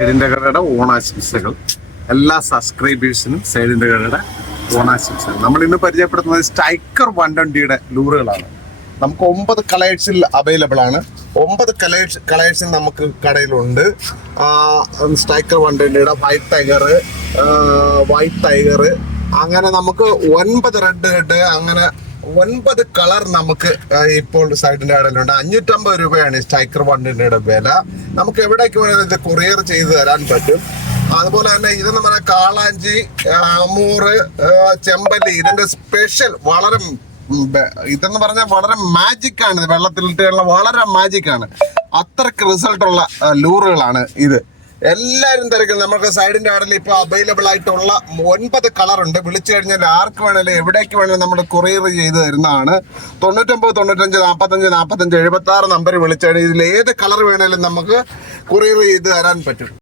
സൈഡിന്റെ കടയുടെ ഓണാശംസകൾ എല്ലാ സബ്സ്ക്രൈബേഴ്സിനും. സൈഡിന്റെ കടയുടെ ഓണാശംസകൾ. നമ്മൾ ഇന്ന് പരിചയപ്പെടുത്തുന്നത് സ്ട്രൈക്കർ 120യുടെ ലൂറുകളാണ്. നമുക്ക് 9 കളേഴ്സിൽ അവൈലബിൾ ആണ്. 9 കളേഴ്സിൽ നമുക്ക് കടയിലുണ്ട്. സ്ട്രൈക്കർ 120യുടെ വൈറ്റ് ടൈഗർ അങ്ങനെ നമുക്ക് 9 റെഡ് ഹെഡ് അങ്ങനെ 9 കളർ നമുക്ക് ഇപ്പോൾ സൈഡിന്റെ കടയിലുണ്ട്. 550 രൂപയാണ് ഈ സ്ട്രൈക്കർ 120യുടെ വില. നമുക്ക് എവിടേക്ക് വേണമെങ്കിലും ഇത് കൊറിയർ ചെയ്ത് തരാൻ പറ്റും. അതുപോലെ തന്നെ ഇതെന്ന് പറഞ്ഞാൽ കാളാഞ്ചി, അമൂറ്, ചെമ്പല്ലി ഇതിന്റെ സ്പെഷ്യൽ ഇതെന്ന് പറഞ്ഞാൽ വളരെ മാജിക് ആണ്. വെള്ളത്തിലിട്ടുള്ള വളരെ മാജിക് ആണ്. അത്രക്ക് റിസൾട്ടുള്ള ലൂറുകളാണ് ഇത്. എല്ലാവരും തിരക്കും. നമുക്ക് സൈഡിന്റെ കടയിൽ ഇപ്പൊ അവൈലബിൾ ആയിട്ടുള്ള 9 കളർ ഉണ്ട്. വിളിച്ചു കഴിഞ്ഞാൽ ആർക്ക് വേണേലും എവിടേക്ക് വേണേലും നമ്മൾ കൊറിയർ ചെയ്ത് തരുന്നതാണ്. 99 95 45 45 76 നമ്പർ വിളിച്ചു കഴിഞ്ഞാൽ ഇതിൽ ഏത് കളർ വേണേലും നമുക്ക് കൊറിയർ ചെയ്ത് തരാൻ പറ്റും.